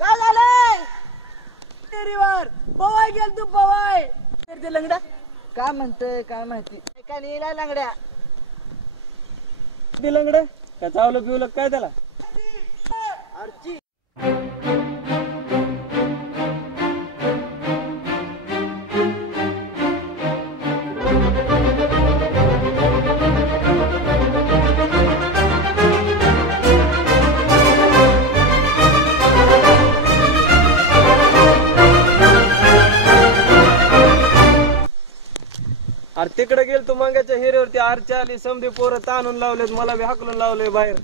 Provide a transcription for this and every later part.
काय झालंय टेरीवर पवाय गेल तू पवाय ते लंगड्या काय म्हणतोय काय माहिती काय लिहिला लंगड्या ते लंगड्या का चावलं पिवलं काय त्याला अर्ची अरे तिकडे गेल तू मंग्याच्या हिऱ्यावरती आरची आली समधी पोरं ताणून लावलेत मला बी हाकलून लावलंय बाहेर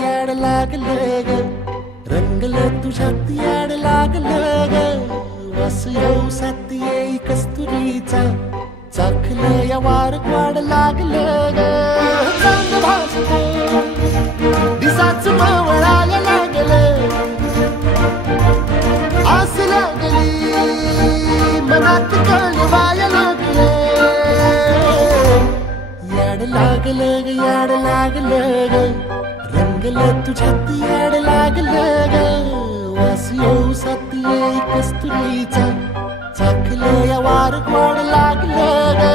याड लागलं ग रंगलं तुझ्यात याड लागलं ग वास येऊ साथ येई कस्तुरीचा चाखलं या वार वाड लागलं ग चांग भासलं दिसाच मावळायला लागलं आस लागली मनात कळवायला लागलं याड लागलं ग याड लागलं ग रंगलं तुझ्यात याड लागलं ग वास येऊ साथ येई कस्तुरीचा चाखलं या वार गोड लागलं ग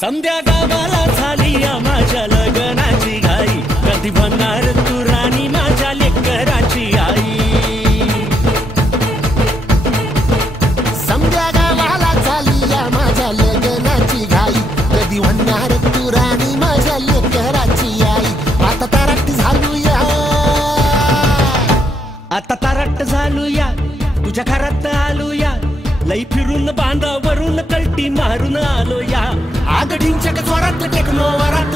संध्या गावाला झाली माझ्या लग्नाची घाई कधी बनणार तू राणी माझ्या लेकराची आई संध्या गावाला झाली माझ्या लग्नाची घाई कधी बनणार तू राणी माझ्या लेकराची आई आता तारट झालूया आता तारट झालूया तुझ्या घरात आलूया लई फिरून बांधावरून कल्टी मारून आलो या आगडींच्या जोरात टेक्नो वरात